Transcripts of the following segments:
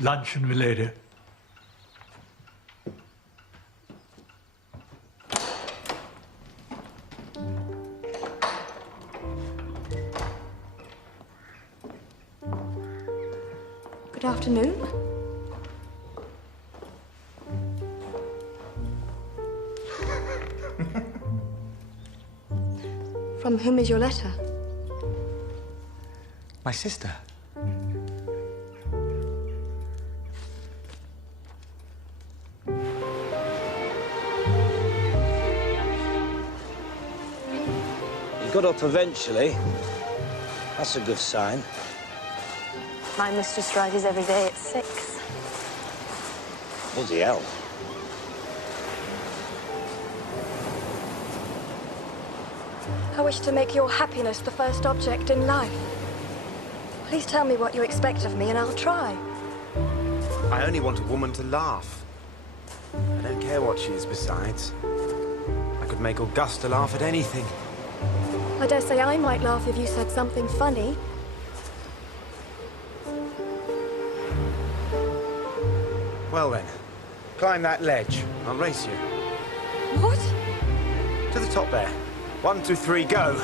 Luncheon, milady. Good afternoon. From whom is your letter? My sister. He got up eventually. That's a good sign. My mistress rises every day at 6. Bloody hell. I wish to make your happiness the first object in life. Please tell me what you expect of me and I'll try. I only want a woman to laugh. I don't care what she is besides. I could make Augusta laugh at anything. I dare say I might laugh if you said something funny. Well then, climb that ledge. I'll race you. What? To the top there. 1, 2, 3, go!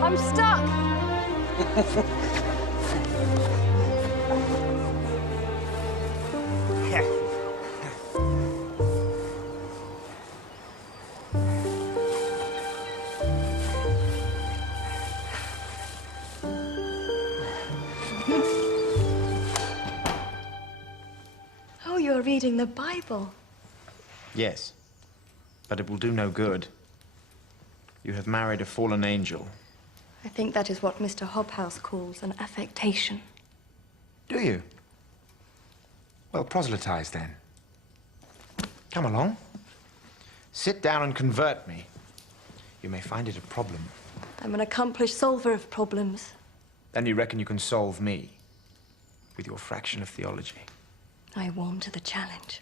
I'm stuck. Oh, you're reading the Bible. Yes, but it will do no good. You have married a fallen angel. I think that is what Mr. Hobhouse calls an affectation. Do you? Well, proselytize then. Come along. Sit down and convert me. You may find it a problem. I'm an accomplished solver of problems. Then you reckon you can solve me with your fraction of theology. I warm to the challenge.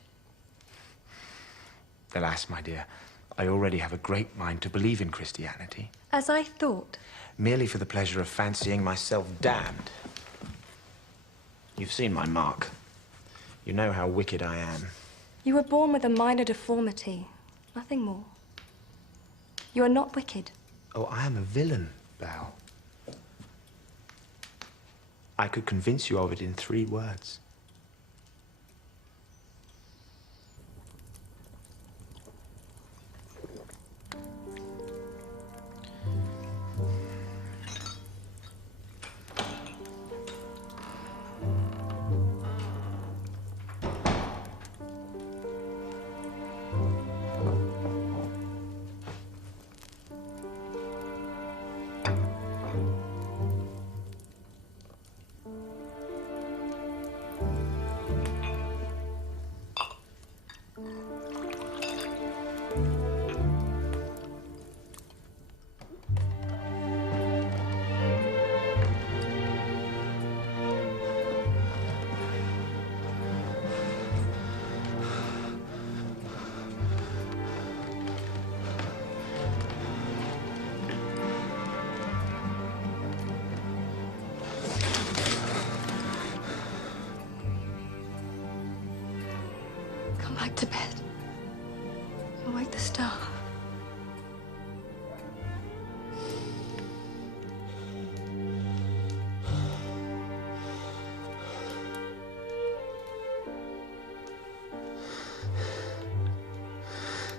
Alas, my dear, I already have a great mind to believe in Christianity. As I thought. Merely for the pleasure of fancying myself damned. You've seen my mark. You know how wicked I am. You were born with a minor deformity. Nothing more. You are not wicked. Oh, I am a villain, Val. I could convince you of it in 3 words. Come back to bed. You'll wake the star.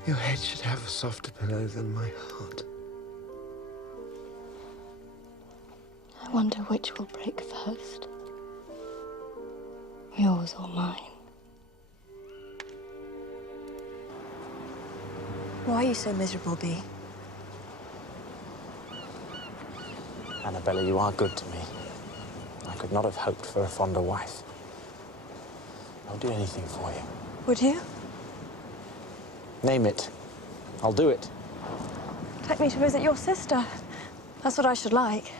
Your head should have a softer pillow than my heart. I wonder which will break first. Yours or mine. Why are you so miserable, Bee? Annabella, you are good to me. I could not have hoped for a fonder wife. I'll do anything for you. Would you? Name it. I'll do it. Take me to visit your sister. That's what I should like.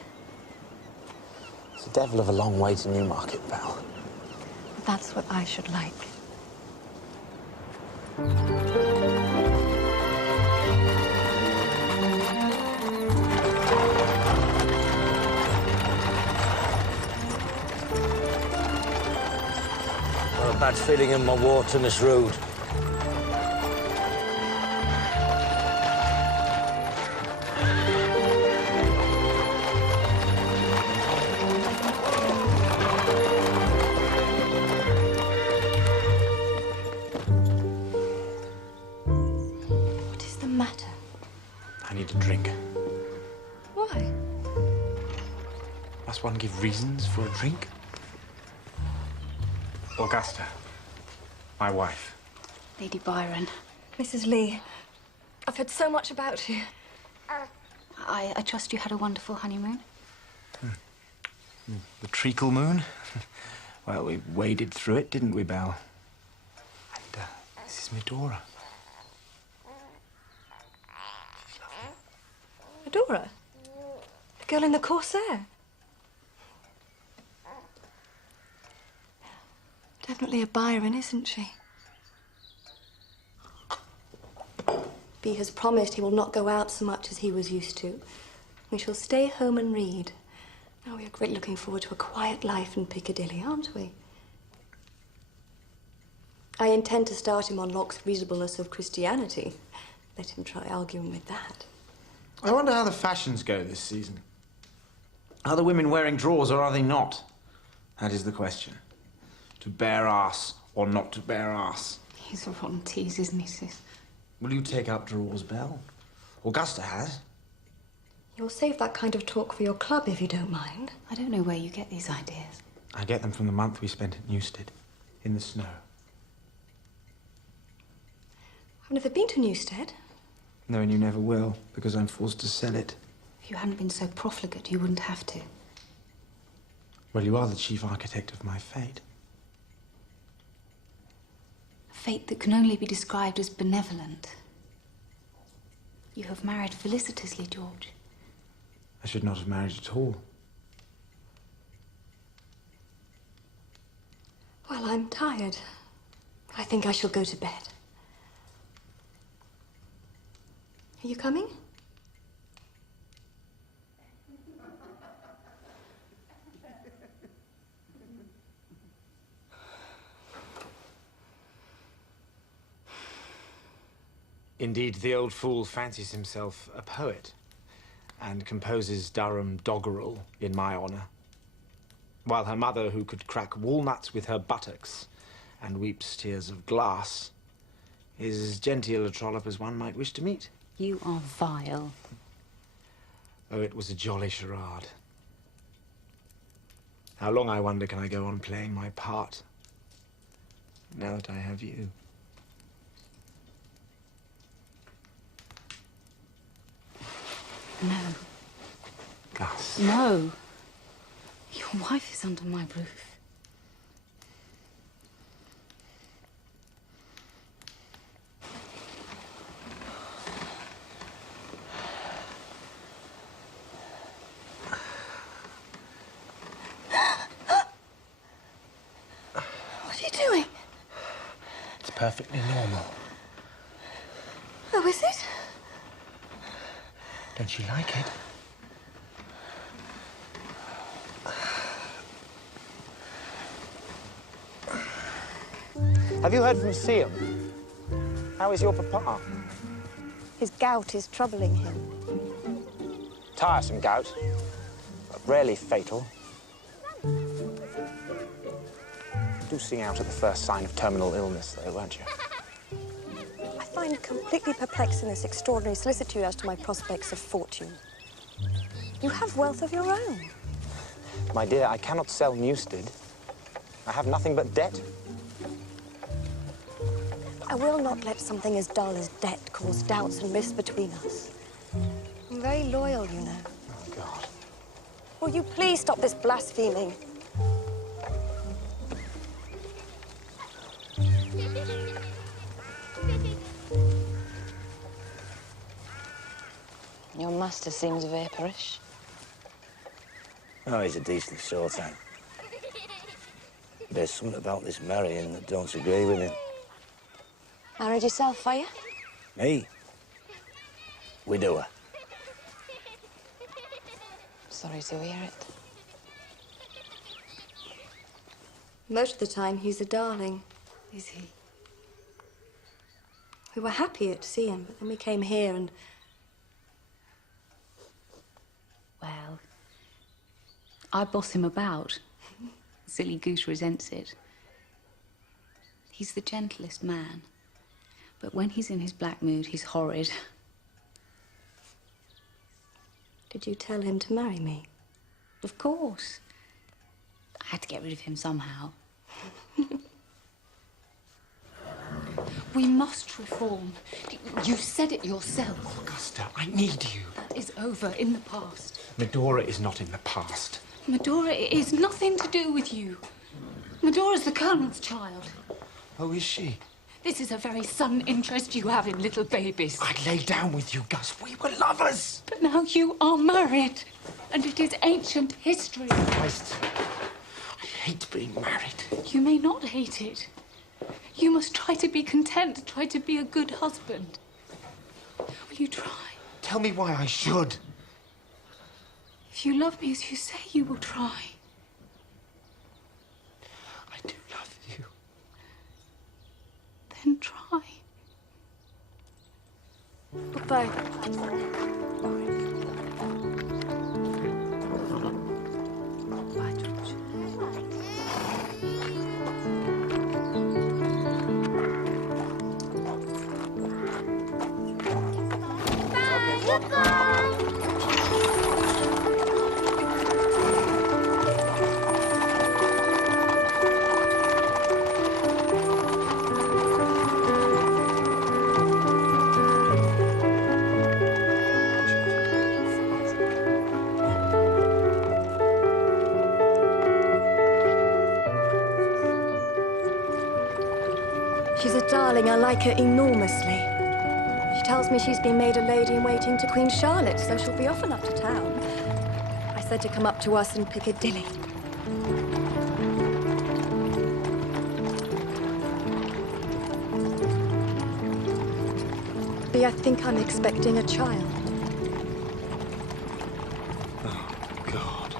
It's a devil of a long way to Newmarket, Belle. That's what I should like. Got a bad feeling in my Whartonist Road. What is the matter? I need a drink. Why? Must one give reasons for a drink? Augusta, my wife. Lady Byron. Mrs. Lee, I've heard so much about you. I trust you had a wonderful honeymoon. The treacle moon? Well, we waded through it, didn't we, Belle? And this is Medora. She's lovely. Medora? The girl in the corsair? Definitely a Byron, isn't she? Bee has promised he will not go out so much as he was used to. We shall stay home and read. Now we are greatly looking forward to a quiet life in Piccadilly, aren't we? I intend to start him on Locke's reasonableness of Christianity. Let him try arguing with that. I wonder how the fashions go this season. Are the women wearing drawers or are they not? That is the question. To bare ass or not to bare ass. He's a rotten tease, isn't he, sis? Will you take up drawers, Belle? Augusta has. You'll save that kind of talk for your club if you don't mind. I don't know where you get these ideas. I get them from the month we spent at Newstead, in the snow. I've never been to Newstead. No, and you never will, because I'm forced to sell it. If you hadn't been so profligate, you wouldn't have to. Well, you are the chief architect of my fate. A fate that can only be described as benevolent. You have married felicitously, George. I should not have married at all. Well, I'm tired. I think I shall go to bed. Are you coming? Indeed, the old fool fancies himself a poet and composes Durham doggerel in my honor, while her mother, who could crack walnuts with her buttocks and weeps tears of glass, is as genteel a trollop as one might wish to meet. You are vile. Oh, it was a jolly charade. How long, I wonder, can I go on playing my part, now that I have you? No. Gus. No. Your wife is under my roof. perfectly normal. Oh, is it? Don't you like it? Have you heard from Siam? How is your papa? His gout is troubling him. Tiresome gout, but rarely fatal. Do sing out at the first sign of terminal illness, though, won't you? I find it completely perplexing this extraordinary solicitude as to my prospects of fortune. You have wealth of your own. My dear, I cannot sell Newstead. I have nothing but debt. I will not let something as dull as debt cause doubts and rifts between us. I'm very loyal, you know. Oh, God. Will you please stop this blaspheming? Your master seems vapourish. Oh, he's a decent sort, Anne. There's something about this marrying that don't agree with him. Married yourself, are you? Me? Widower. Sorry to hear it. Most of the time, he's a darling. Is he? We were happy to see him, but then we came here and... Well, I boss him about. Silly goose resents it. He's the gentlest man. But when he's in his black mood, he's horrid. Did you tell him to marry me? Of course. I had to get rid of him somehow. We must reform. You said it yourself. Augusta, I need you. That is over, in the past. Medora is not in the past. Medora, it is nothing to do with you. Medora's the Colonel's child. Oh, is she? This is a very sudden interest you have in little babies. I'd lay down with you, Gus. We were lovers. But now you are married, and it is ancient history. Christ. I hate being married. You may not hate it. You must try to be content, try to be a good husband. Will you try? Tell me why I should. If you love me as you say, you will try. I do love you. Then try. Goodbye. She's a darling. I like her enormously. She tells me she's been made a lady-in-waiting to Queen Charlotte, so she'll be often up to town. I said to come up to us in Piccadilly. I think I'm expecting a child. Oh, God.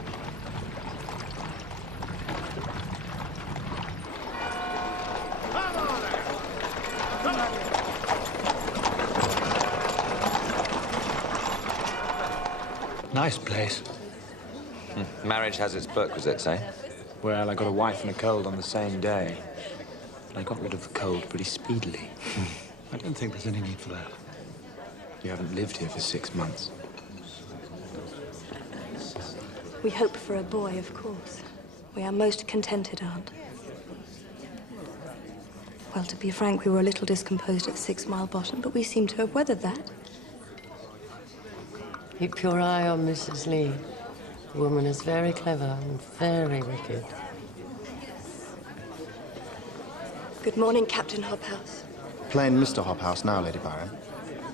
Nice place. Marriage has its perquisites, eh? Well, I got a wife and a cold on the same day. But I got rid of the cold pretty speedily. I don't think there's any need for that. You haven't lived here for 6 months. We hope for a boy, of course. We are most contented, Aunt. Well, to be frank, we were a little discomposed at 6 Mile Bottom, but we seem to have weathered that. Keep your eye on Mrs. Lee. The woman is very clever and very wicked. Good morning, Captain Hobhouse. Plain Mr. Hobhouse now, Lady Byron.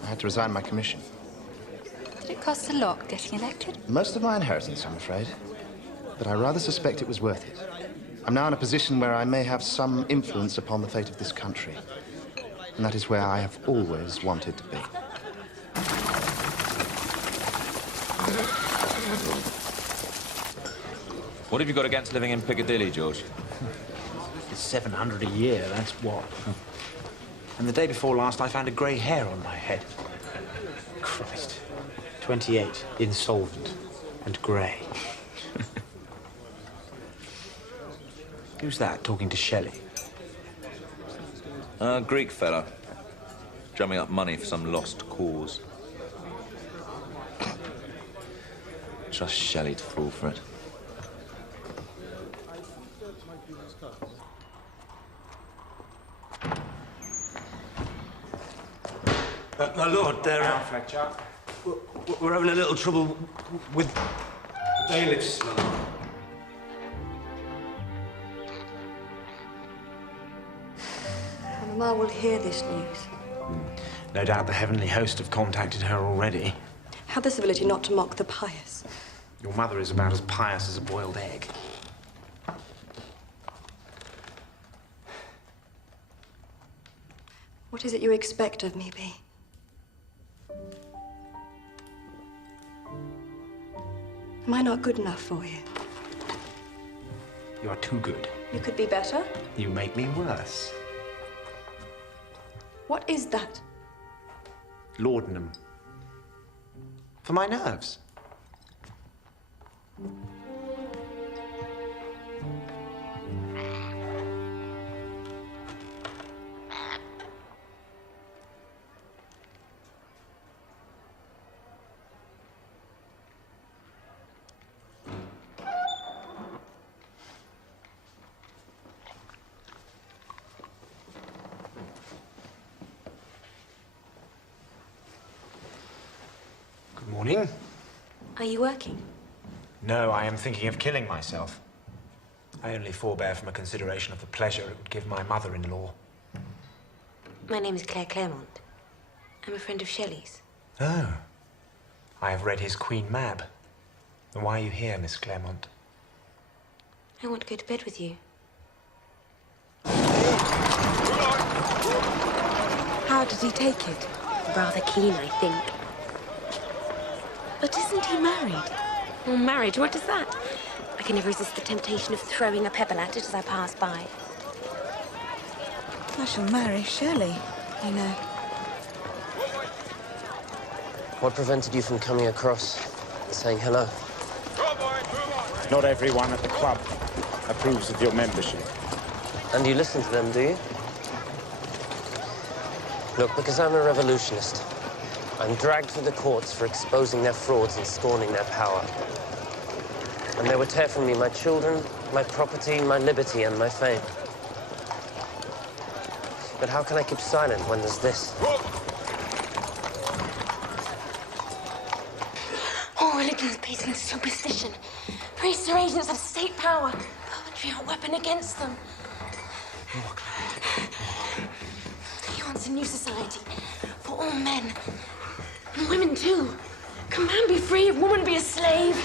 I had to resign my commission. Did it cost a lot getting elected? Most of my inheritance, I'm afraid. But I rather suspect it was worth it. I'm now in a position where I may have some influence upon the fate of this country. And that is where I have always wanted to be. What have you got against living in Piccadilly, George? It's 700 a year, that's what. And the day before last, I found a grey hair on my head. Christ. 28, insolvent, and grey. Who's that talking to Shelley? A Greek fella. Drumming up money for some lost cause. Trust Shelley to fall for it. My lord, Fletcher. we're having a little trouble with bailiffs, my lord. Mamma will hear this news. No doubt the heavenly host have contacted her already. Have the civility not to mock the pious. Your mother is about as pious as a boiled egg. What is it you expect of me, Bee? Am I not good enough for you? You are too good. You could be better. You make me worse. What is that? Laudanum. For my nerves. Good morning. Are you working? No, I am thinking of killing myself. I only forbear from a consideration of the pleasure it would give my mother-in-law. My name is Claire Claremont. I'm a friend of Shelley's. Oh. I have read his Queen Mab. Then why are you here, Miss Claremont? I want to go to bed with you. How did he take it? Rather keen, I think. But isn't he married? Well, marriage, what is that? I can never resist the temptation of throwing a pebble at it as I pass by. I shall marry Shelley, you know. What prevented you from coming across and saying hello? Not everyone at the club approves of your membership. And you listen to them, do you? Look, because I'm a revolutionist, I'm dragged through the courts for exposing their frauds and scorning their power. And they would tear from me my children, my property, my liberty, and my fame. But how can I keep silent when there's this? All religion is based on superstition. Priests are agents of state power. Poetry our weapon against them. He wants a new society for all men. And women, too. Can man be free if woman be a slave?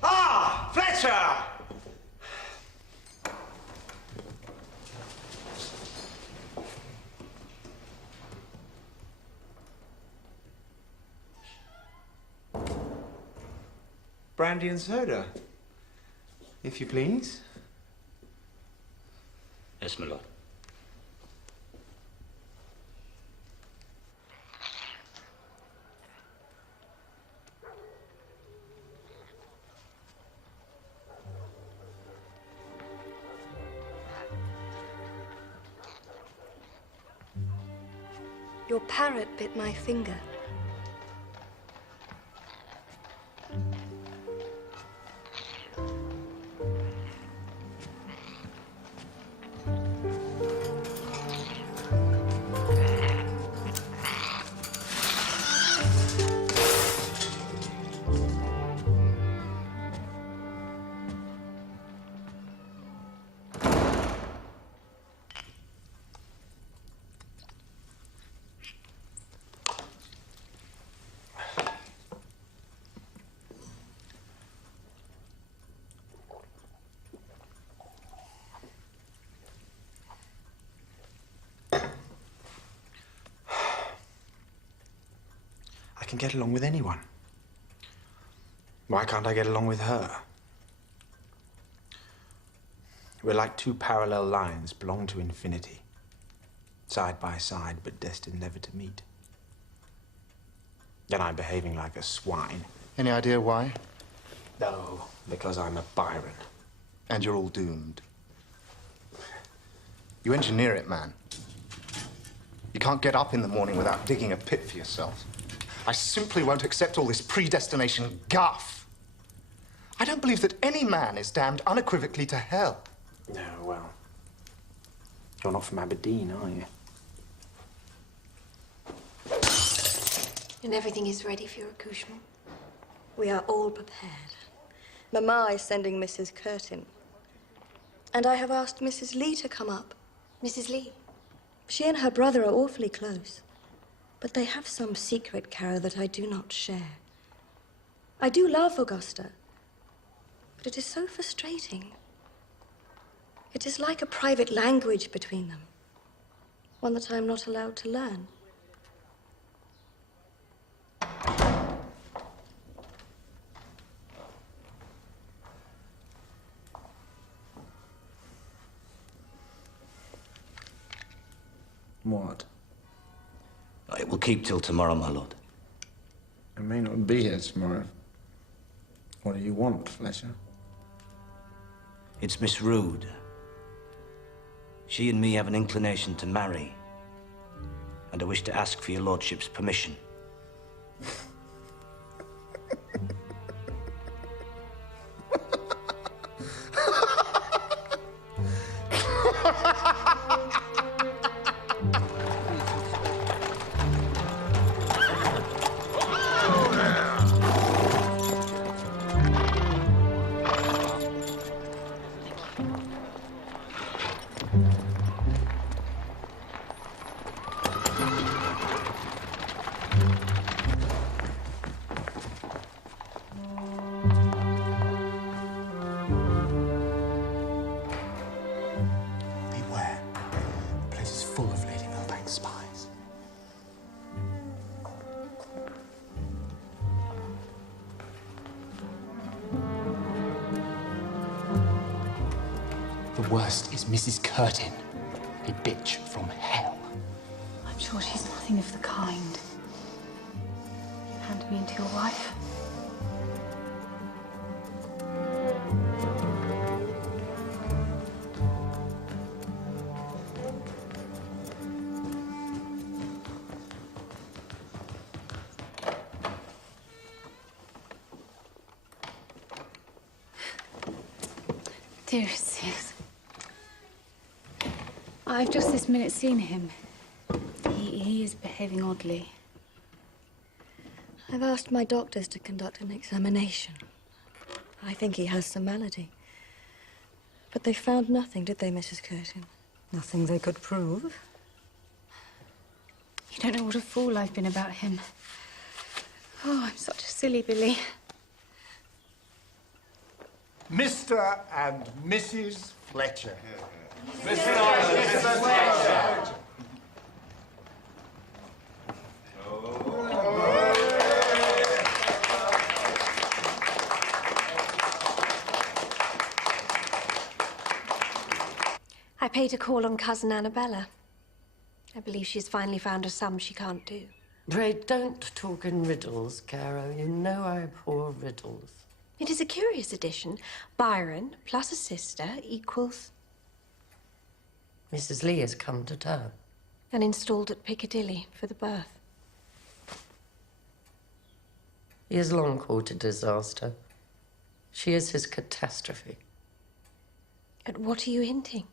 Ah, Fletcher! Brandy and soda, if you please. Yes, my lord. Your parrot bit my finger. can get along with anyone. Why can't I get along with her? We're like two parallel lines belong to infinity. Side by side, but destined never to meet. And I'm behaving like a swine. Any idea why? No, because I'm a Byron. And you're all doomed. You engineer it, man. You can't get up in the morning without digging a pit for yourself. I simply won't accept all this predestination guff. I don't believe that any man is damned unequivocally to hell. No, well, you're not from Aberdeen, are you? And everything is ready for your accouchement? We are all prepared. Mamma is sending Mrs. Curtin. And I have asked Mrs. Lee to come up. Mrs. Lee? She and her brother are awfully close. But they have some secret, Caro, that I do not share. I do love Augusta. But it is so frustrating. It is like a private language between them. One that I am not allowed to learn. What? It will keep till tomorrow, my lord. I may not be here tomorrow. What do you want, Fletcher? It's Miss Rood. She and me have an inclination to marry. And I wish to ask for your lordship's permission. Beware. The place is full of Lady Milbank's spies. The worst is Mrs. Curtin, a bitch from hell. I'm sure she's nothing of the kind. Hand me into your wife. Dearest Sis, I've just this minute seen him. He is behaving oddly. I've asked my doctors to conduct an examination. I think he has some malady. But they found nothing, did they, Mrs. Curtin? Nothing they could prove. You don't know what a fool I've been about him. Oh, I'm such a silly Billy. Mr. and Mrs. Fletcher. Mr. and Mrs. Fletcher. I paid a call on cousin Annabella. I believe she's finally found a sum she can't do. Pray don't talk in riddles, Caro. You know I abhor riddles. It is a curious addition. Byron plus a sister equals... Mrs. Lee has come to town. And installed at Piccadilly for the birth. He has long courted disaster. She is his catastrophe. At what are you hinting?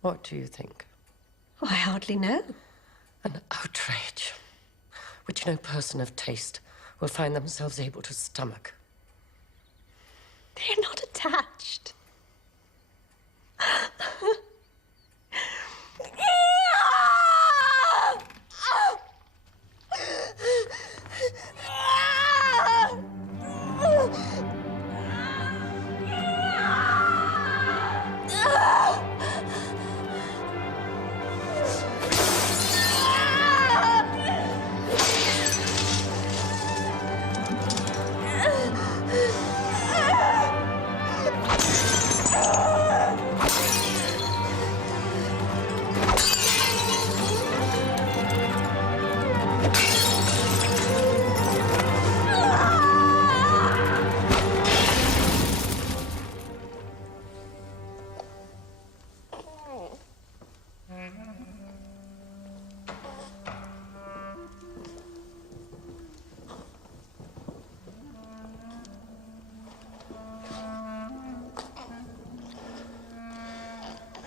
What do you think? Oh, I hardly know. An outrage which no person of taste will find themselves able to stomach. They're not attached.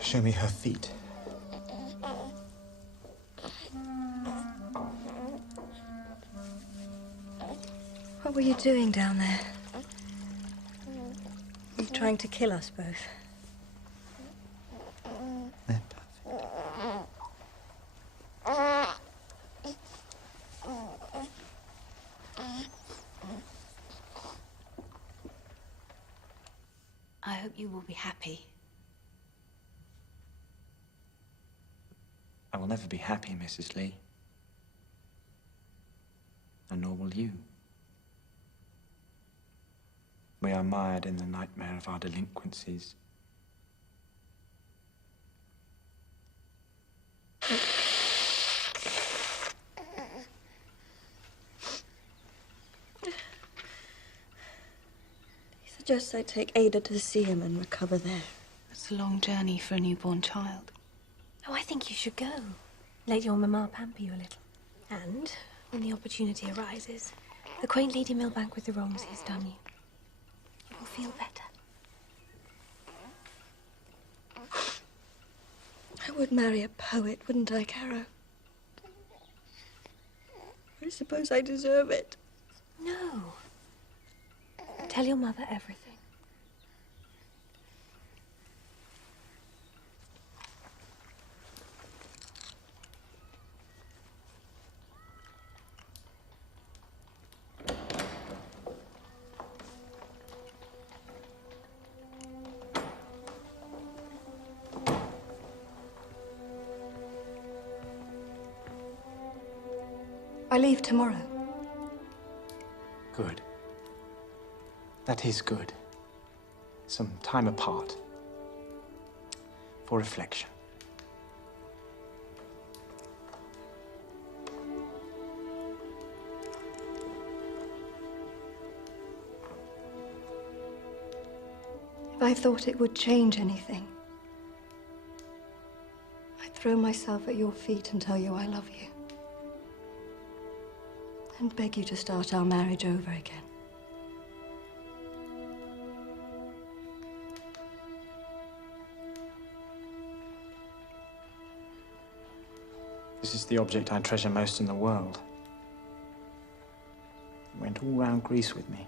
Show me her feet. What were you doing down there? You trying to kill us both? They're I hope you will be happy. I will never be happy, Mrs. Lee. And nor will you. We are mired in the nightmare of our delinquencies. He suggests I take Ada to see him and recover there. It's a long journey for a newborn child. Oh, I think you should go. Let your mamma pamper you a little. And, when the opportunity arises, the quaint Lady Millbank with the wrongs he's done you. You will feel better. I would marry a poet, wouldn't I, Caro? I suppose I deserve it. No. Tell your mother everything. I leave tomorrow. Good. That is good. Some time apart. For reflection. If I thought it would change anything, I'd throw myself at your feet and tell you I love you. And beg you to start our marriage over again. This is the object I treasure most in the world. It went all round Greece with me.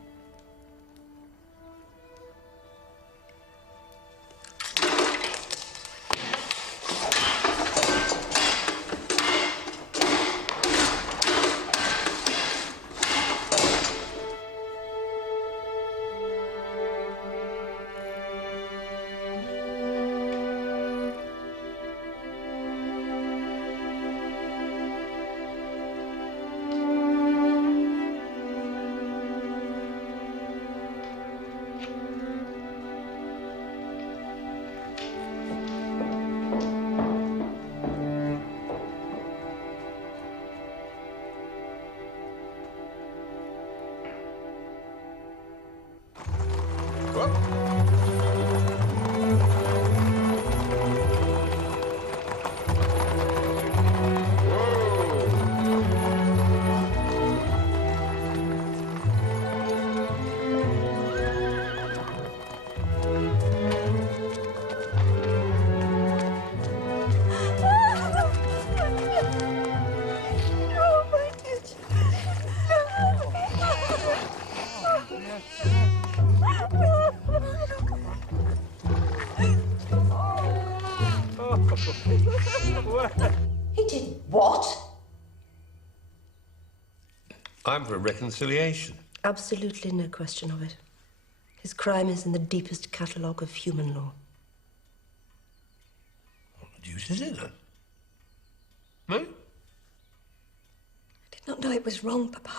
He did what? I'm for reconciliation. Absolutely no question of it. His crime is in the deepest catalogue of human law. What the deuce is it, then? No? I did not know it was wrong, Papa.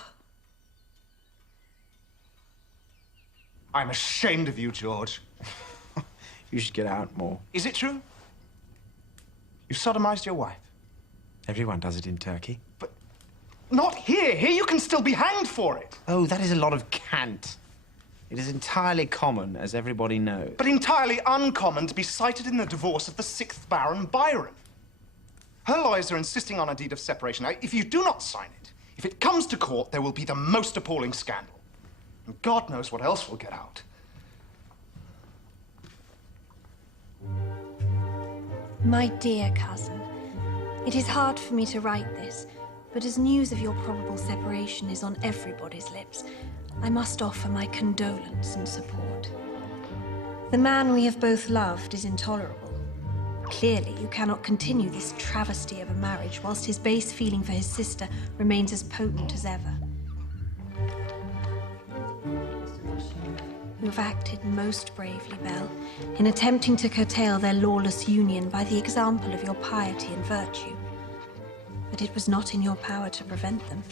I'm ashamed of you, George. You should get out more. Is it true? You sodomized your wife? Everyone does it in Turkey. But not here. Here you can still be hanged for it. Oh, that is a lot of cant. It is entirely common, as everybody knows. But entirely uncommon to be cited in the divorce of the 6th Baron Byron. Her lawyers are insisting on a deed of separation. Now, if you do not sign it, if it comes to court, there will be the most appalling scandal. And God knows what else will get out. My dear cousin, it is hard for me to write this, but as news of your probable separation is on everybody's lips, I must offer my condolence and support. The man we have both loved is intolerable. Clearly, you cannot continue this travesty of a marriage whilst his base feeling for his sister remains as potent as ever. You have acted most bravely, Belle, in attempting to curtail their lawless union by the example of your piety and virtue. But it was not in your power to prevent them.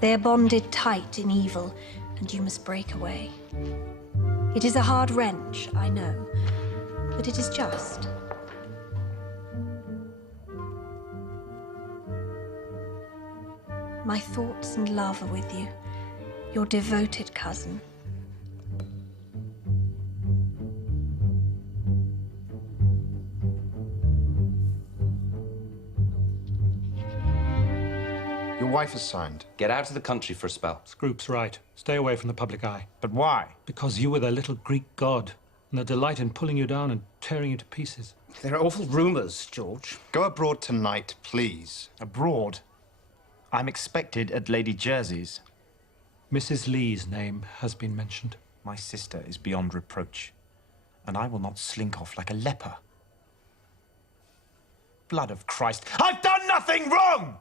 They are bonded tight in evil, and you must break away. It is a hard wrench, I know, but it is just. My thoughts and love are with you, your devoted cousin. Your wife has signed. Get out of the country for a spell. Scroop's right. Stay away from the public eye. But why? Because you were their little Greek god, and their delight in pulling you down and tearing you to pieces. There are awful rumors, George. Go abroad tonight, please. Abroad? I'm expected at Lady Jersey's. Mrs. Lee's name has been mentioned. My sister is beyond reproach, and I will not slink off like a leper. Blood of Christ, I've done nothing wrong!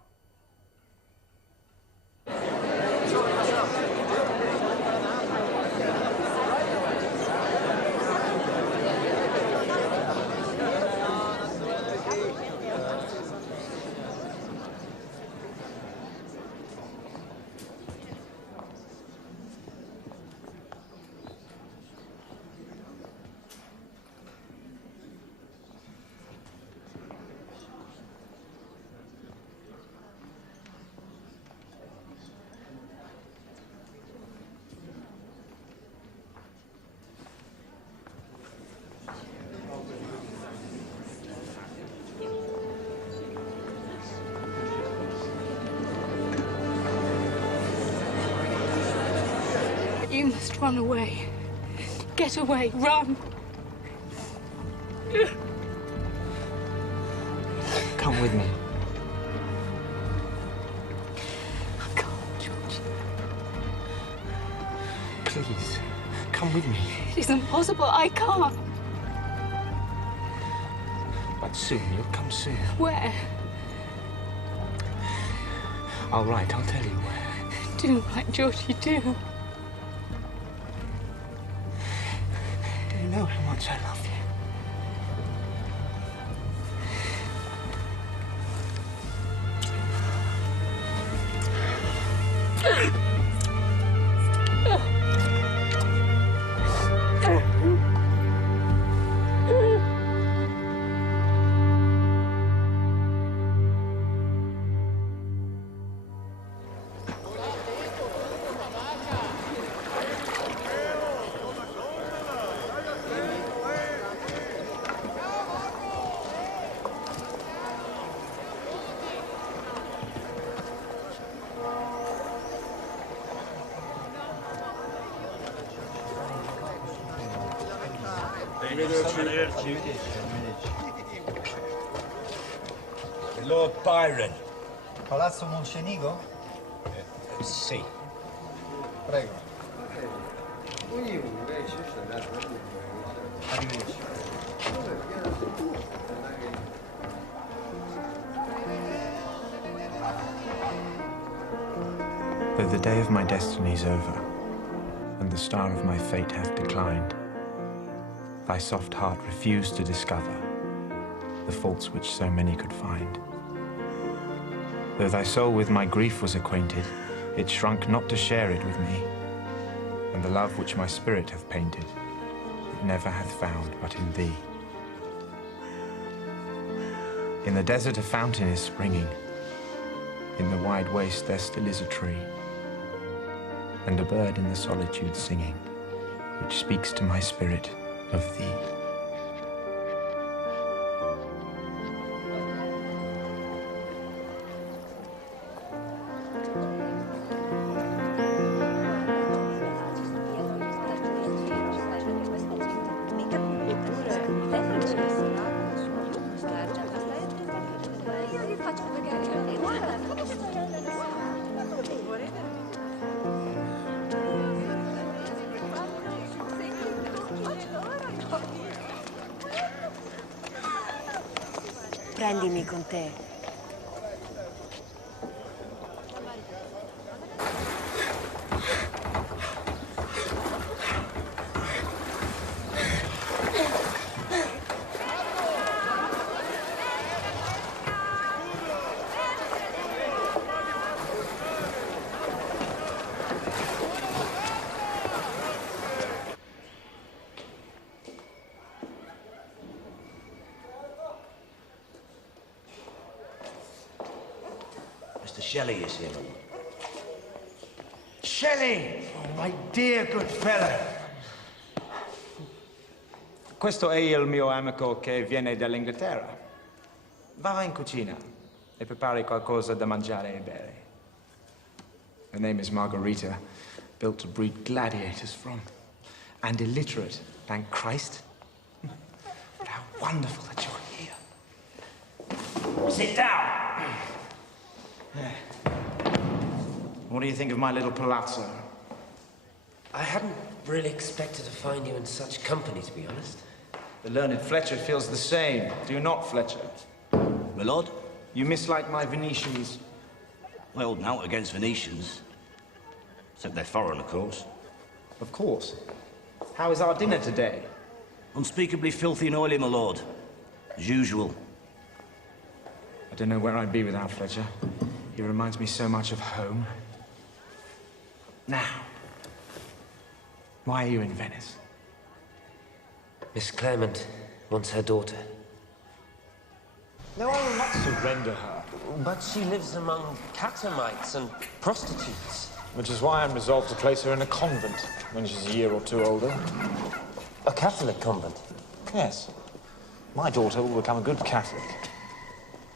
You must run away. Get away, run. Come with me. I can't, George. Please, come with me. It is impossible. I can't. But soon, you'll come soon. Where? I'll write, I'll tell you where. Do write, George, you do. Do you know how much I love you? Lord Byron. Palazzo Monsenigo? Sì. Prego. Though the day of my destiny is over, and the star of my fate hath declined, thy soft heart refused to discover the faults which so many could find. Though thy soul with my grief was acquainted, it shrunk not to share it with me, and the love which my spirit hath painted, it never hath found but in thee. In the desert a fountain is springing, in the wide waste there still is a tree, and a bird in the solitude singing, which speaks to my spirit of thee. Prendimi con te. Mr. Shelley is here. Shelley! Oh, my dear good fellow. Questo è il mio amico che viene dall'Inghilterra. Va in cucina e prepari qualcosa da mangiare e bere. Her name is Margarita, built to breed gladiators from. And illiterate, thank Christ. But how wonderful that you're here. Sit down! What do you think of my little palazzo? I hadn't really expected to find you in such company, to be honest. The learned Fletcher feels the same. Do you not, Fletcher? My lord? You mislike my Venetians. Well, not against Venetians. Except they're foreign, of course. Of course. How is our dinner today? Unspeakably filthy and oily, my lord. As usual. I don't know where I'd be without Fletcher. He reminds me so much of home. Now, why are you in Venice? Miss Clement wants her daughter. No, I will not surrender her. But she lives among catamites and prostitutes. Which is why I'm resolved to place her in a convent when she's a year or two older. A Catholic convent? Yes. My daughter will become a good Catholic.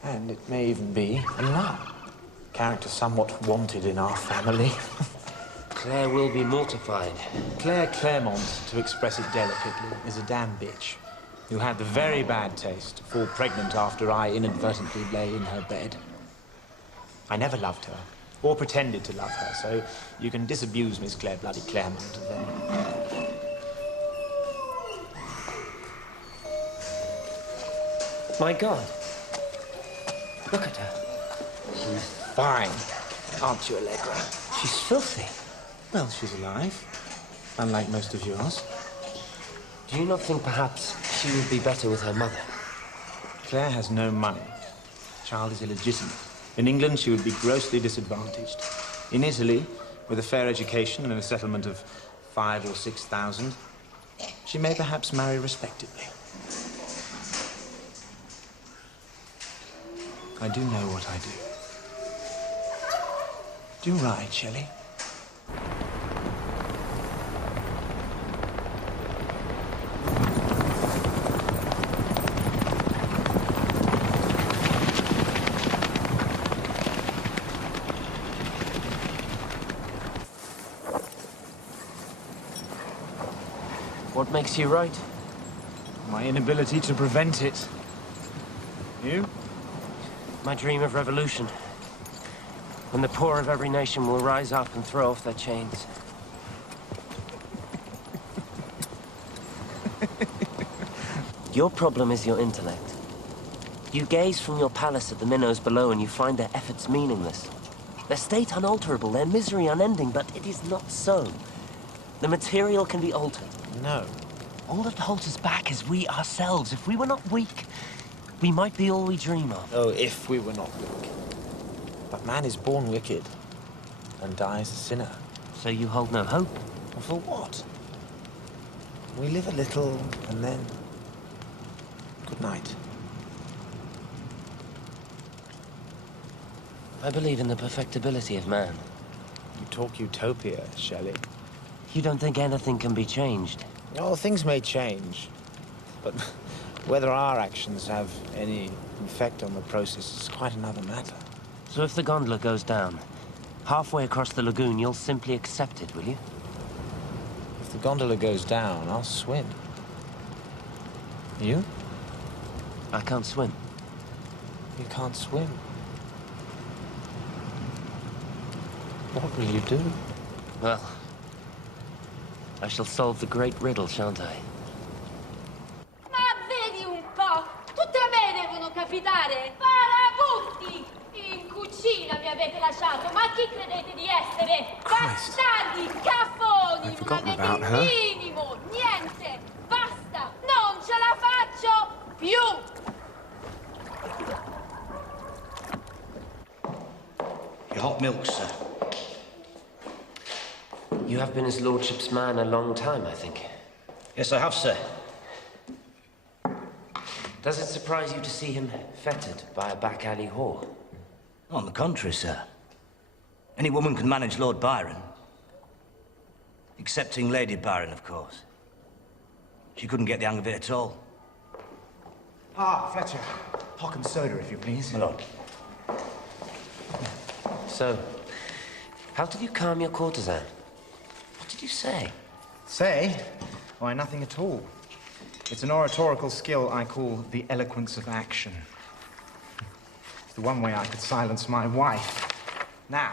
And it may even be a nun. Character somewhat wanted in our family. Claire will be mortified. Claire Claremont, to express it delicately, is a damn bitch who had the very bad taste to fall pregnant after I inadvertently lay in her bed. I never loved her, or pretended to love her, so you can disabuse Miss Claire bloody Claremont then. My God. Look at her. She's fine, aren't you, Allegra? She's filthy. Well, she's alive, unlike most of yours. Do you not think perhaps she would be better with her mother? Claire has no money. The child is illegitimate. In England, she would be grossly disadvantaged. In Italy, with a fair education and a settlement of 5,000 or 6,000, she may perhaps marry respectably. I do know what I do. Do right, Shelley. What makes you right? My inability to prevent it. You? My dream of revolution. When the poor of every nation will rise up and throw off their chains. Your problem is your intellect. You gaze from your palace at the minnows below and you find their efforts meaningless. Their state unalterable, their misery unending, but it is not so. The material can be altered. No. All that holds us back is we ourselves. If we were not weak, we might be all we dream of. Oh, if we were not weak. But man is born wicked and dies a sinner. So you hold no hope? And for what? We live a little and then... Good night. I believe in the perfectibility of man. You talk utopia, Shelley. You don't think anything can be changed? Oh, things may change. But whether our actions have any effect on the process is quite another matter. So if the gondola goes down, halfway across the lagoon, you'll simply accept it, will you? If the gondola goes down, I'll swim. You? I can't swim. You can't swim. What will you do? Well, I shall solve the great riddle, shan't I? Ma vedi un po', tutte a me devono capitare. mangiare! Farabutti! In cucina mi avete lasciato, ma chi credete di essere? Bastardi, caffoni! Non avete il minimo, niente! Basta! Non ce la faccio più! Your hot milk, sir. You have been his lordship's man a long time, I think. Yes, I have, sir. Does it surprise you to see him fettered by a back alley whore? On the contrary, sir. Any woman can manage Lord Byron. Excepting Lady Byron, of course. She couldn't get the hang of it at all. Ah, Fletcher. Hock and soda, if you please. My lord. So, how did you calm your courtesan? What did you say? Say? Why, nothing at all. It's an oratorical skill I call the eloquence of action. It's the one way I could silence my wife. Now,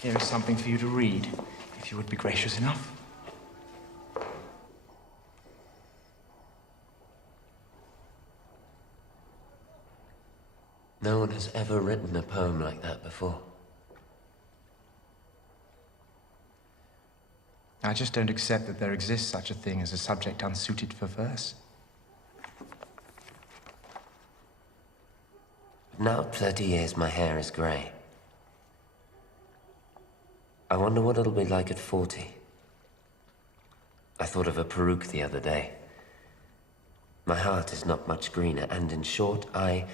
here is something for you to read, if you would be gracious enough. No one has ever written a poem like that before. I just don't accept that there exists such a thing as a subject unsuited for verse. Now at 30 years, my hair is grey. I wonder what it'll be like at 40. I thought of a peruke the other day. My heart is not much greener, and in short, I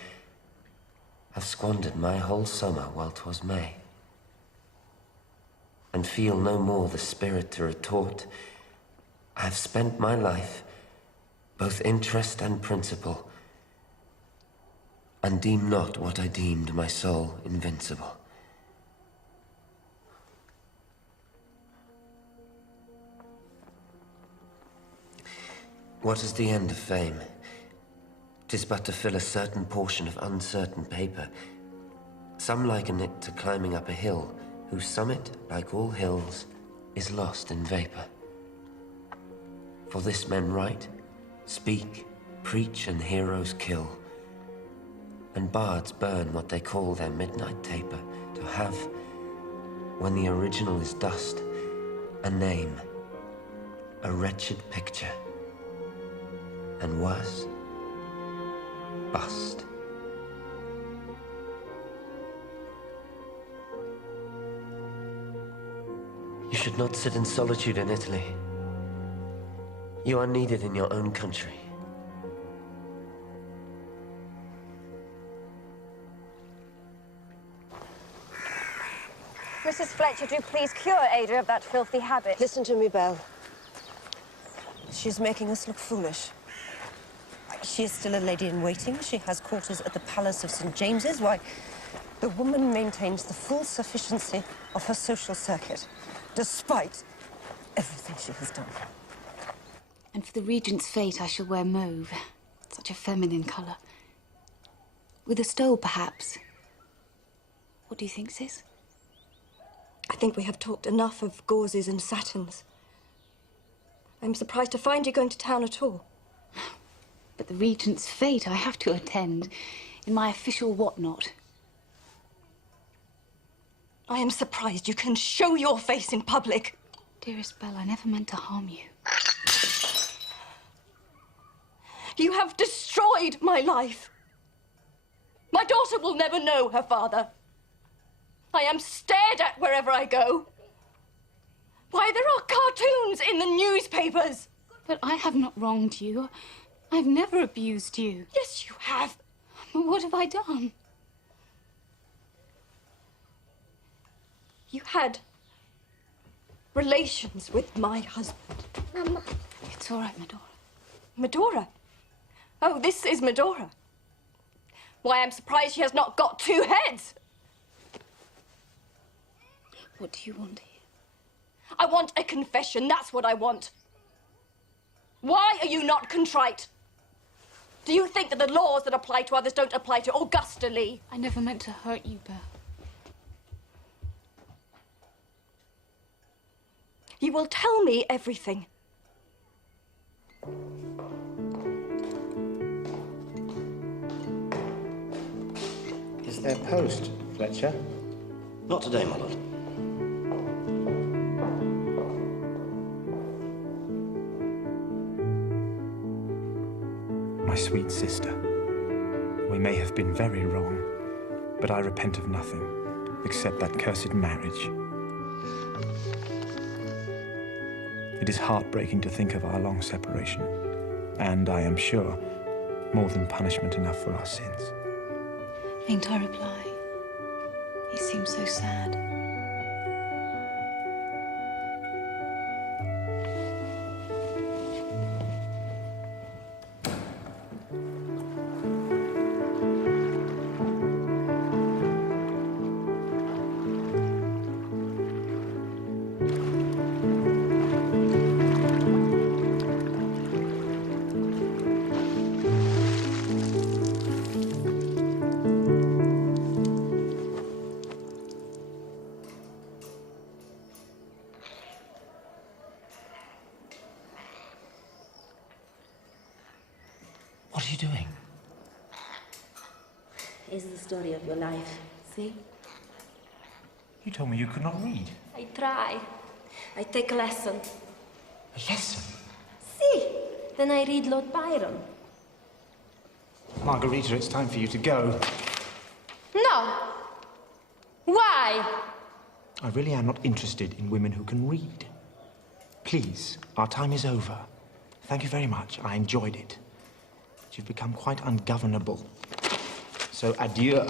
have squandered my whole summer while 'twas May, and feel no more the spirit to retort. I have spent my life, both interest and principle, and deem not what I deemed my soul invincible. What is the end of fame? 'Tis but to fill a certain portion of uncertain paper. Some liken it to climbing up a hill, whose summit, like all hills, is lost in vapor. For this men write, speak, preach, and heroes kill. And bards burn what they call their midnight taper, to have, when the original is dust, a name, a wretched picture, and worse, bust. You should not sit in solitude in Italy. You are needed in your own country. Mrs. Fletcher, do please cure Ada of that filthy habit. Listen to me, Belle. She's making us look foolish. She is still a lady-in-waiting. She has quarters at the Palace of St. James's. Why, the woman maintains the full sufficiency of her social circuit, despite everything she has done. And for the Regent's fete, I shall wear mauve. Such a feminine colour. With a stole, perhaps. What do you think, Sis? I think we have talked enough of gauzes and satins. I'm surprised to find you going to town at all. But the Regent's fete I have to attend in my official whatnot. I am surprised you can show your face in public. Dearest Belle, I never meant to harm you. You have destroyed my life. My daughter will never know her father. I am stared at wherever I go. Why, there are cartoons in the newspapers. But I have not wronged you. I've never abused you. Yes, you have. But what have I done? You had relations with my husband. Mama. It's all right, Medora. Medora? Oh, this is Medora. Why, I'm surprised she has not got two heads. What do you want here? I want a confession, that's what I want. Why are you not contrite? Do you think that the laws that apply to others don't apply to Augusta Lee? I never meant to hurt you, Belle. You will tell me everything. It's their post, Fletcher. Not today, my lord. My sweet sister, we may have been very wrong, but I repent of nothing except that cursed marriage. It is heartbreaking to think of our long separation, and I am sure more than punishment enough for our sins. Ain't I reply? He seems so sad. What are you doing? It's the story of your life, see? You told me you could not read. I try. I take a lesson. A lesson? See? Then I read Lord Byron. Margarita, it's time for you to go. No! Why? I really am not interested in women who can read. Please, our time is over. Thank you very much. I enjoyed it. But you've become quite ungovernable. So adieu.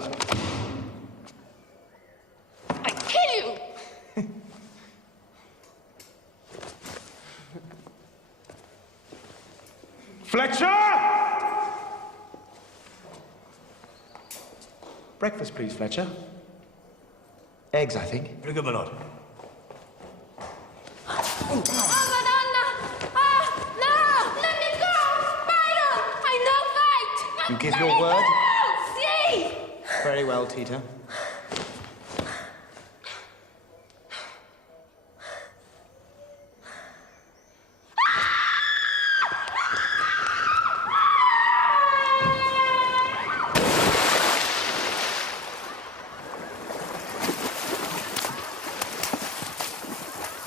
I kill you! Fletcher! Breakfast, please, Fletcher. Eggs, I think. Very good, my lord. Oh, Madonna! Ah, no! Let me go! Byron! I know fight! You give Let your me word? go! See? Very well, Tita.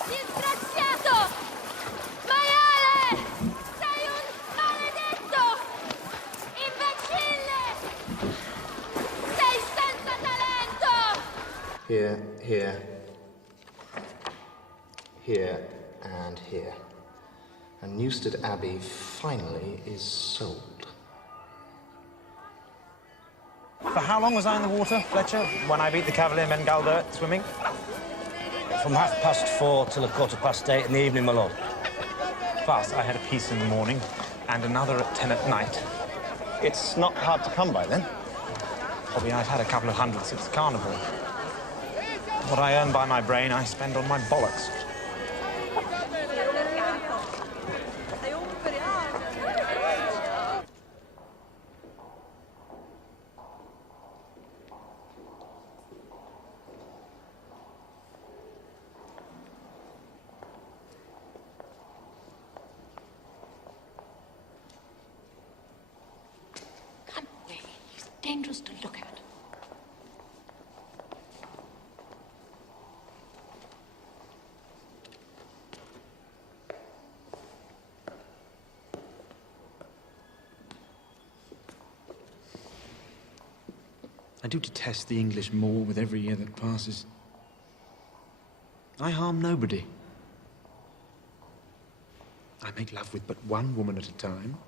Disgraziato! Maiale! Sei un maledetto! Imbecille! Sei senza talento! Here, and here. And Newstead Abbey finally is sold. For how long was I in the water, Fletcher, when I beat the Cavalier men Galder at swimming? From 4:30 till 8:15 in the evening, my lord. Plus, I had a piece in the morning and another at 10 at night. It's not hard to come by, then. Bobby, I've had a couple of hundred since carnival. What I earn by my brain, I spend on my bollocks. Come away. He's dangerous to look at. I do detest the English more with every year that passes. I harm nobody. I make love with but one woman at a time,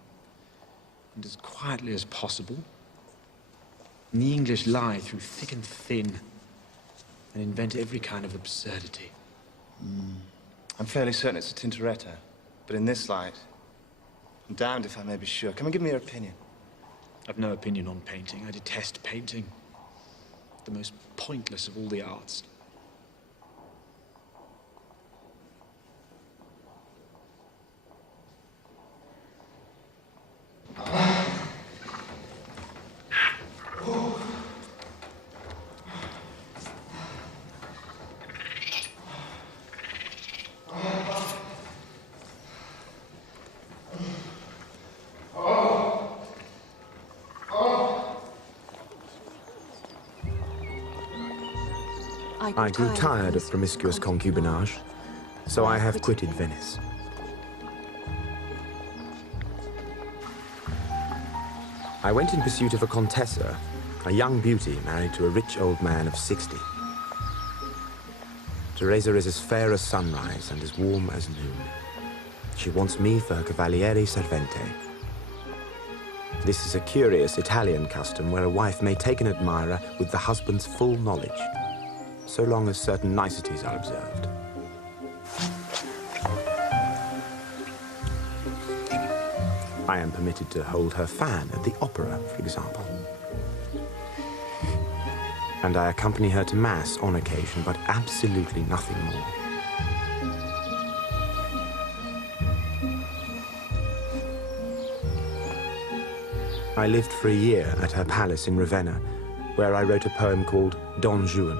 and as quietly as possible. And the English lie through thick and thin, and invent every kind of absurdity. I'm fairly certain it's a Tintoretto, but in this light, I'm damned if I may be sure. Come and give me your opinion. I've no opinion on painting. I detest painting. The most pointless of all the arts. I grew tired of promiscuous concubinage, so I have quitted Venice. I went in pursuit of a contessa, a young beauty married to a rich old man of 60. Teresa is as fair as sunrise and as warm as noon. She wants me for her cavaliere servente. This is a curious Italian custom where a wife may take an admirer with the husband's full knowledge, so long as certain niceties are observed. I am permitted to hold her fan at the opera, for example. And I accompany her to Mass on occasion, but absolutely nothing more. I lived for a year at her palace in Ravenna, where I wrote a poem called Don Juan,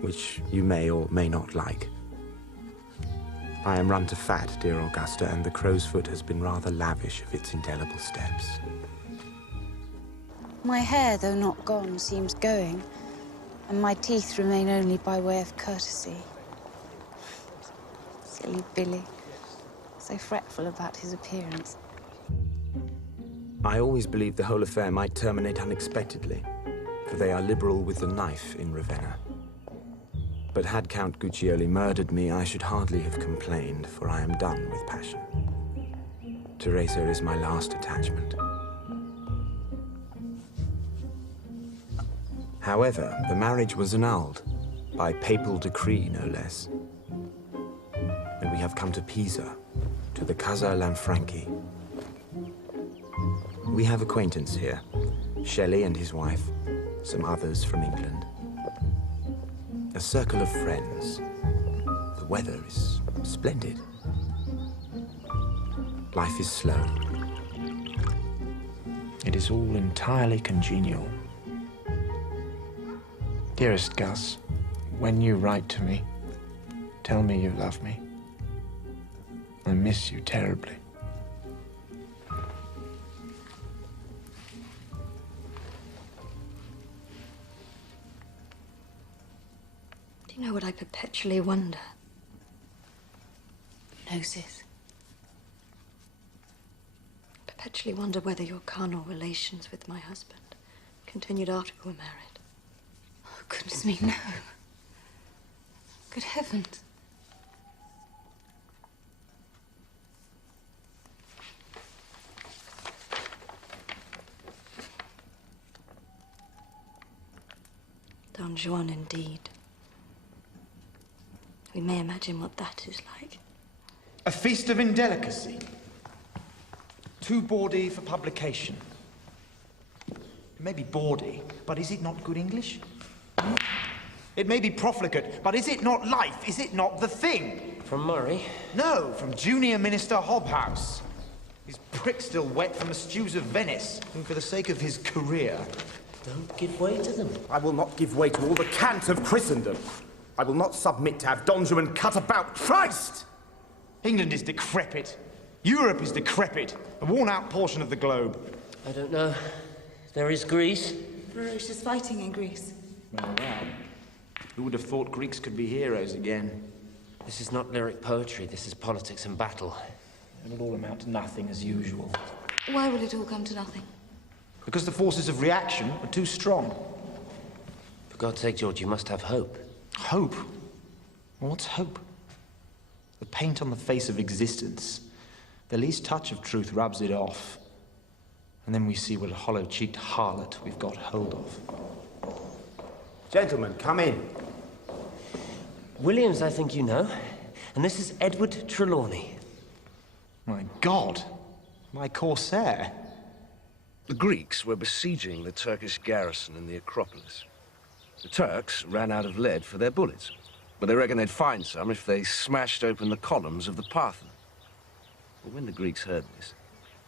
which you may or may not like. I am run to fat, dear Augusta, and the crow's foot has been rather lavish of its indelible steps. My hair, though not gone, seems going, and my teeth remain only by way of courtesy. Silly Billy, so fretful about his appearance. I always believed the whole affair might terminate unexpectedly, for they are liberal with the knife in Ravenna. But had Count Guiccioli murdered me, I should hardly have complained, for I am done with passion. Teresa is my last attachment. However, the marriage was annulled, by papal decree, no less. And we have come to Pisa, to the Casa Lanfranchi. We have acquaintance here, Shelley and his wife, some others from England. A circle of friends. The weather is splendid. Life is slow. It is all entirely congenial. Dearest Gus, when you write to me, tell me you love me. I miss you terribly. Do you know what I perpetually wonder? No, sis. Perpetually wonder whether your carnal relations with my husband continued after we were married. Oh, goodness me, no. Good heavens. Don Juan, indeed. We may imagine what that is like. A feast of indelicacy. Too bawdy for publication. It may be bawdy, but is it not good English? It may be profligate, but is it not life? Is it not the thing? From Murray? No, from Junior Minister Hobhouse. His prick still wet from the stews of Venice, and for the sake of his career. Don't give way to them. I will not give way to all the cant of Christendom. I will not submit to have Don Juan cut about. Christ! England is decrepit. Europe is decrepit. A worn-out portion of the globe. I don't know. There is Greece. Ferocious fighting in Greece. Well, well. Who would have thought Greeks could be heroes again? This is not lyric poetry. This is politics and battle. It'll all amount to nothing as usual. Why will it all come to nothing? Because the forces of reaction are too strong. For God's sake, George, you must have hope. Hope? Well, what's hope? The paint on the face of existence. The least touch of truth rubs it off. And then we see what a hollow-cheeked harlot we've got hold of. Gentlemen, come in. Williams, I think you know. And this is Edward Trelawney. My God! My corsair! The Greeks were besieging the Turkish garrison in the Acropolis. The Turks ran out of lead for their bullets, but they reckon they'd find some if they smashed open the columns of the Parthenon. But when the Greeks heard this,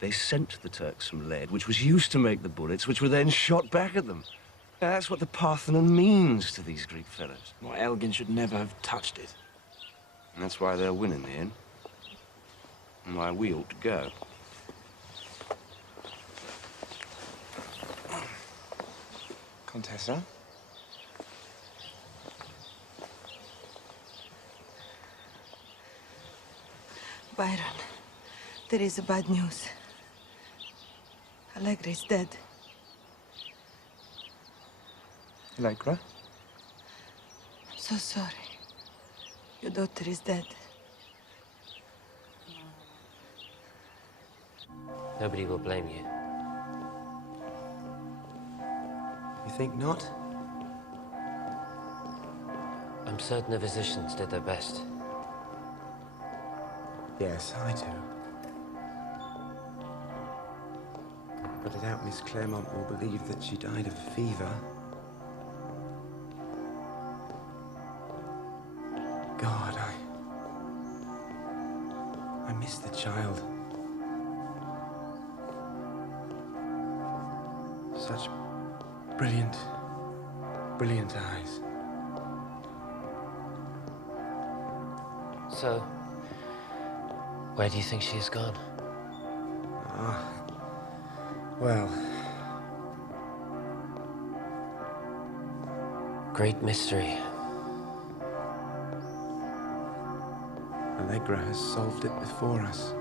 they sent the Turks some lead, which was used to make the bullets, which were then shot back at them. That's what the Parthenon means to these Greek fellows. Why, Elgin should never have touched it. And that's why they'll win in the end. And why we ought to go. Contessa? Byron, there is bad news. Allegra is dead. Allegra? I'm so sorry. Your daughter is dead. Nobody will blame you. You think not? I'm certain the physicians did their best. Yes, I do. But I doubt Miss Claremont will believe that she died of fever. God, I miss the child. Such brilliant, brilliant eyes. So, where do you think she has gone? Well... Great mystery. Allegra has solved it before us.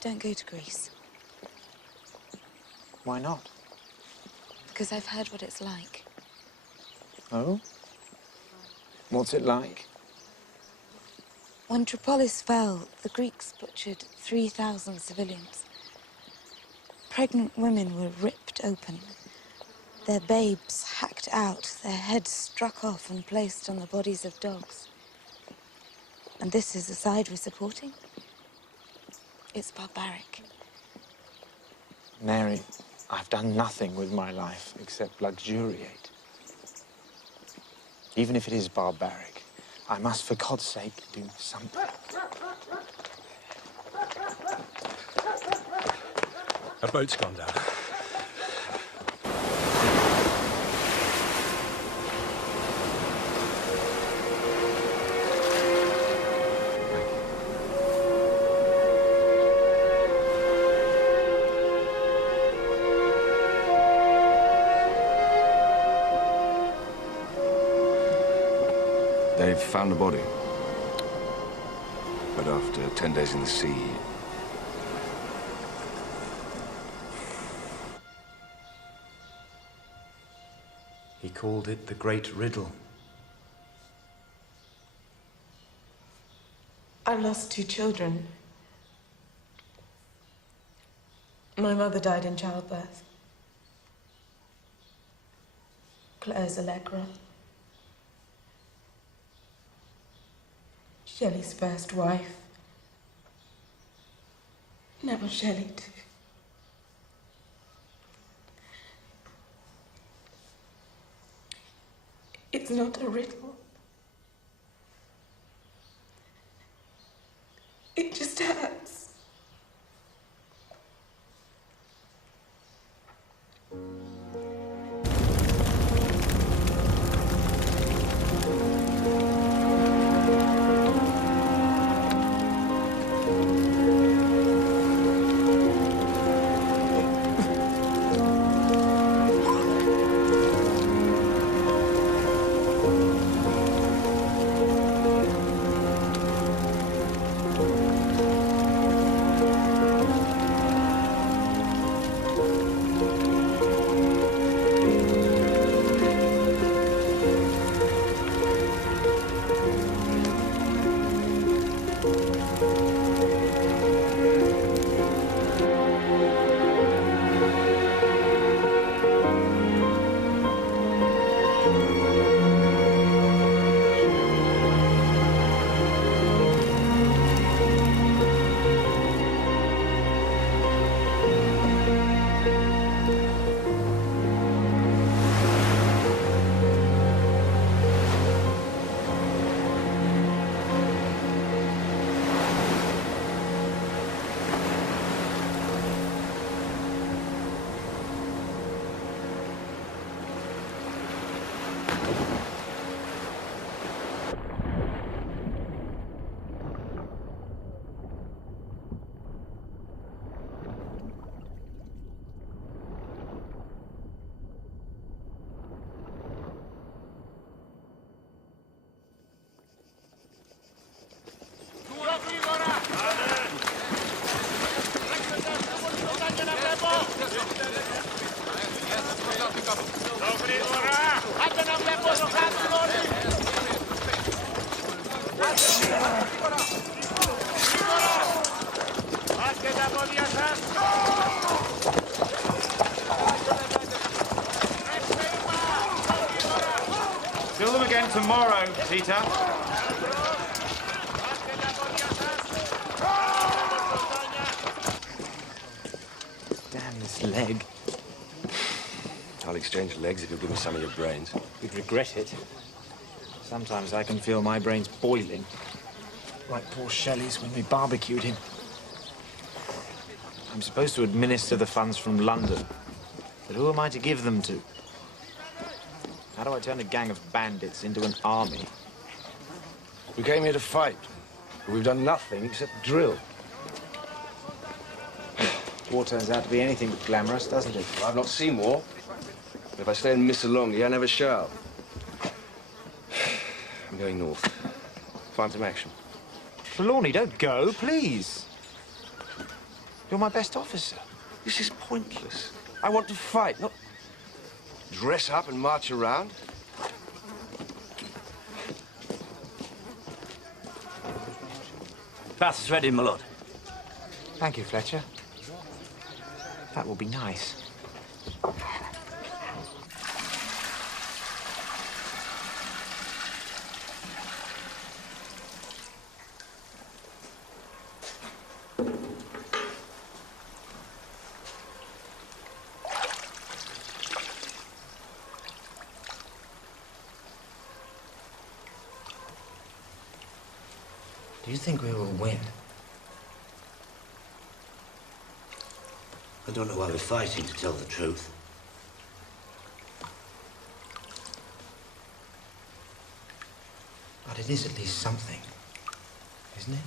Don't go to Greece. Why not? Because I've heard what it's like. Oh? What's it like? When Tripolis fell, the Greeks butchered 3,000 civilians. Pregnant women were ripped open, their babes hacked out, their heads struck off and placed on the bodies of dogs. And this is the side we're supporting? It's barbaric. Mary, I've done nothing with my life except luxuriate. Even if it is barbaric, I must, for God's sake, do something. A boat's gone down. They've found the body. But after 10 days in the sea... He called it the Great Riddle. I lost 2 children. My mother died in childbirth. Claire's Allegra. Shelley's first wife. Never Shelley too. It's not a riddle. It just hurts. tomorrow, Tita. Damn this leg. I'll exchange legs if you'll give me some of your brains. You'd regret it. Sometimes I can feel my brains boiling. Like poor Shelley's when we barbecued him. I'm supposed to administer the funds from London. But who am I to give them to? How do I turn a gang of bandits into an army? We came here to fight. But we've done nothing except drill. War turns out to be anything but glamorous, doesn't it? Well, I've not seen war. But if I stay in Missolonghi, I never shall. I'm going north. Find some action. Trelawney, don't go, please. You're my best officer. This is pointless. I want to fight, not dress up and march around. Bath is ready, my lord. Thank you, Fletcher. That will be nice. Do you think we will win? I don't know why we're fighting, to tell the truth. But it is at least something, isn't it?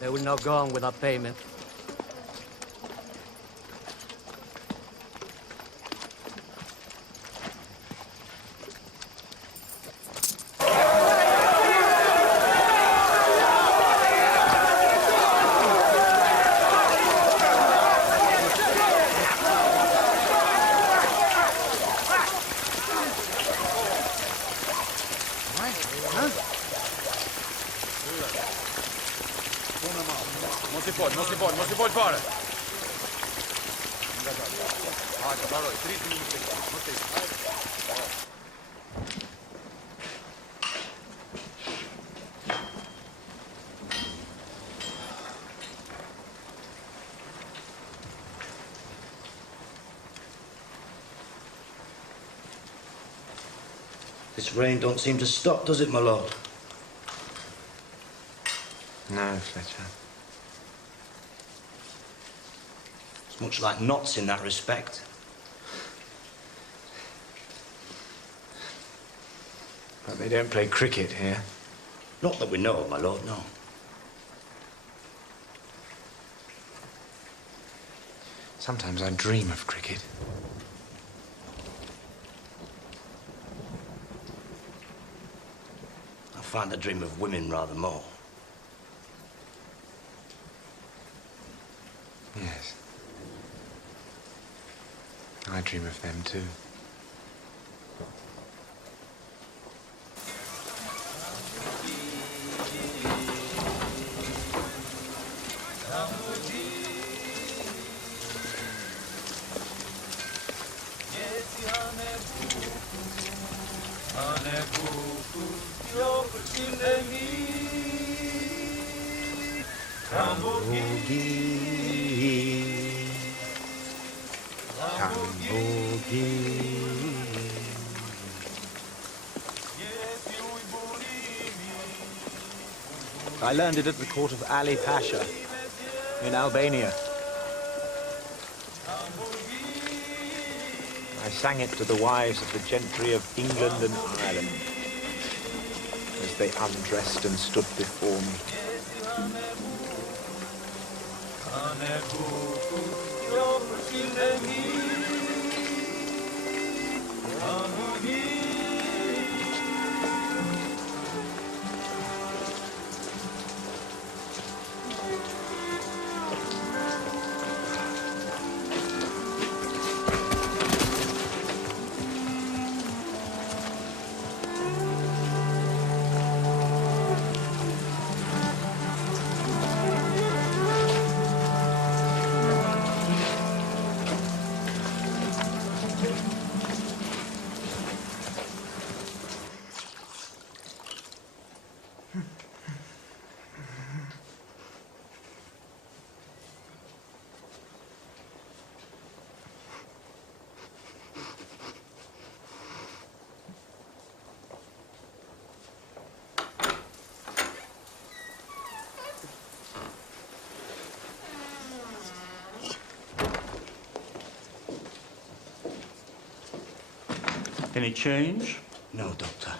They will not go on without payment. Non si può fare! This rain don't seem to stop, does it, my lord? No, Fletcher. It's much like knots in that respect. But they don't play cricket here. Not that we know of, my lord, no. Sometimes I dream of cricket. I find I dream of women rather more. Yes. I dream of them too. I learned it at the court of Ali Pasha in Albania. I sang it to the wives of the gentry of England and Ireland as they undressed and stood before me. Any change? No, Doctor.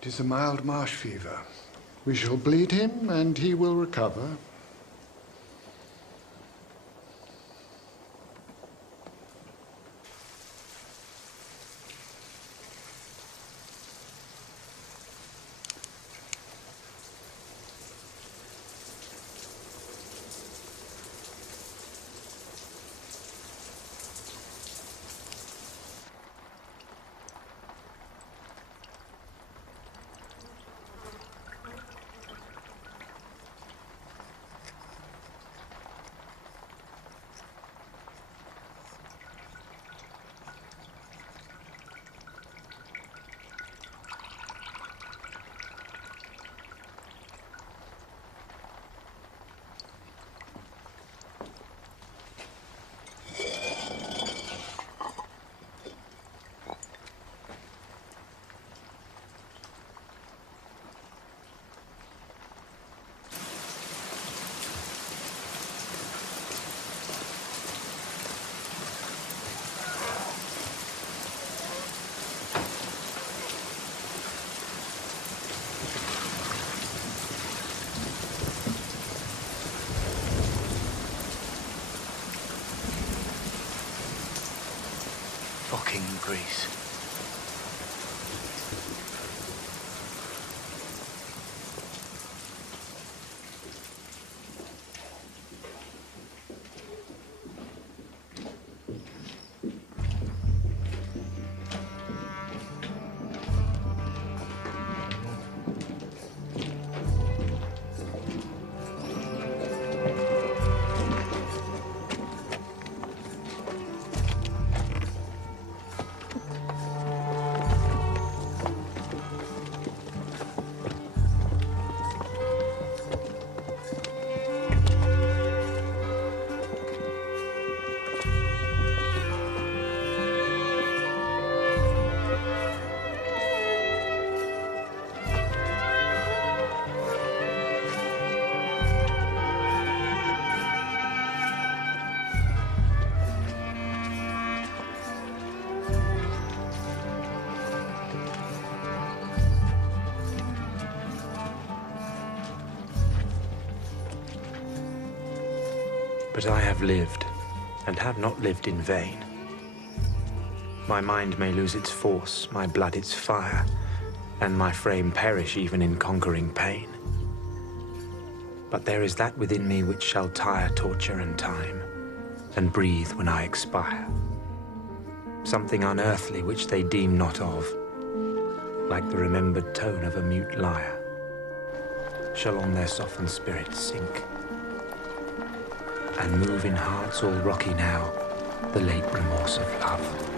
It is a mild marsh fever. We shall bleed him, and he will recover. Fucking Greece. But I have lived, and have not lived in vain. My mind may lose its force, my blood its fire, and my frame perish even in conquering pain. But there is that within me which shall tire torture and time, and breathe when I expire. Something unearthly which they deem not of, like the remembered tone of a mute lyre, shall on their softened spirits sink, and move in hearts all rocky now the late remorse of love.